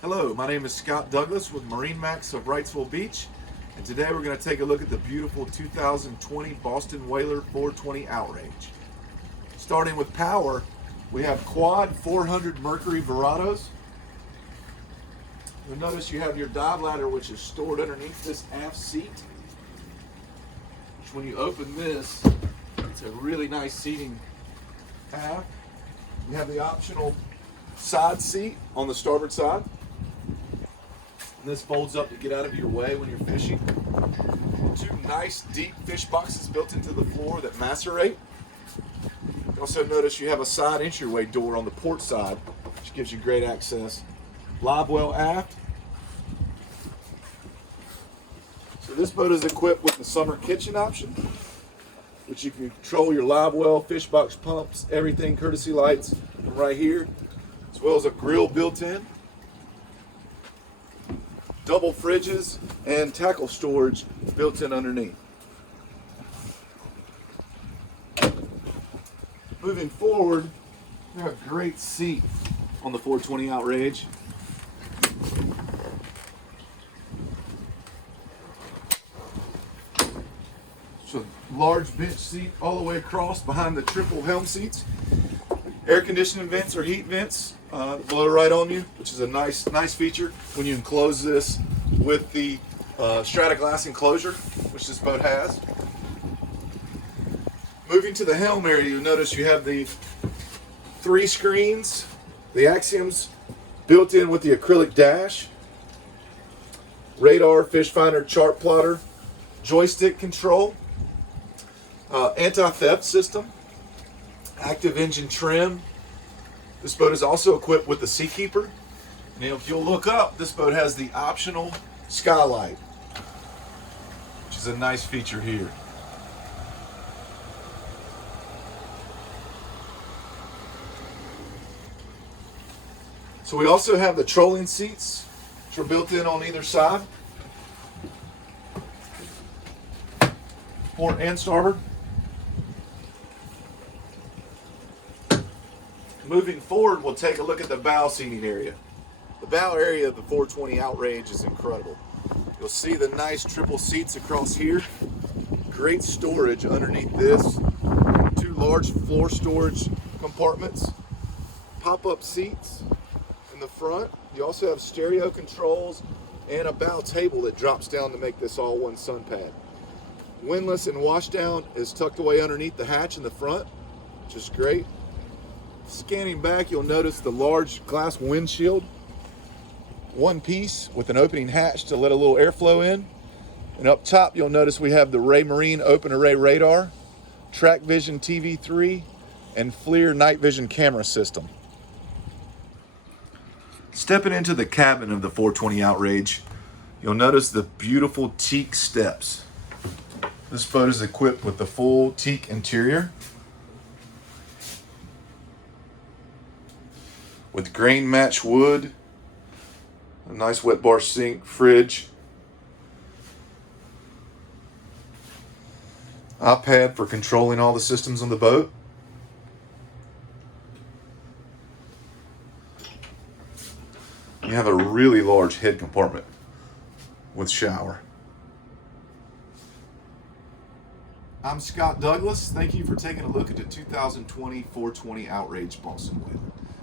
Hello, my name is Scott Douglas with MarineMax of Wrightsville Beach, and today we're going to take a look at the beautiful 2020 Boston Whaler 420 Outrage. Starting with power, we have quad 400 Mercury Verados. You'll notice you have your dive ladder, which is stored underneath this aft seat, which when you open this, it's a really nice seating aft. You have the optional side seat on the starboard side. This folds up to get out of your way when you're fishing. Two nice deep fish boxes built into the floor that macerate. You also notice you have a side entryway door on the port side, which gives you great access. Live well aft. So this boat is equipped with the summer kitchen option, which you can control your live well, fish box pumps, everything, courtesy lights from right here, as well as a grill built in. Double fridges and tackle storage built in underneath. Moving forward, we have a great seat on the 420 Outrage. So large bench seat all the way across behind the triple Helm seats. Air conditioning vents or heat vents blow right on you, which is a nice feature when you enclose this with the strata glass enclosure, which this boat has. Moving to the helm area, you'll notice you have the 3 screens, the axioms built in with the acrylic dash, radar, fish finder, chart plotter, joystick control, anti-theft system, active engine trim. This boat is also equipped with the Seakeeper. And if you'll look up, this boat has the optional skylight, which is a nice feature here. So we also have the trolling seats, which are built in on either side, port and starboard. Moving forward, we'll take a look at the bow seating area. The bow area of the 420 Outrage is incredible. You'll see the nice triple seats across here. Great storage underneath this. 2 large floor storage compartments. Pop-up seats in the front. You also have stereo controls and a bow table that drops down to make this all one sun pad. Windlass and washdown is tucked away underneath the hatch in the front, which is great. Scanning back, you'll notice the large glass windshield, one piece with an opening hatch to let a little airflow in. And up top, you'll notice we have the Raymarine open array radar, Track Vision TV3, and FLIR night vision camera system. Stepping into the cabin of the 420 Outrage, you'll notice the beautiful teak steps. This boat is equipped with the full teak interior, with grain match wood, a nice wet bar sink, fridge, iPad for controlling all the systems on the boat. You have a really large head compartment with shower. I'm Scott Douglas. Thank you for taking a look at the 2020 420 Outrage Boston Whaler.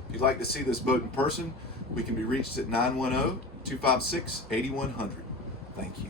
If you'd like to see this boat in person, we can be reached at 910-256-8100. Thank you.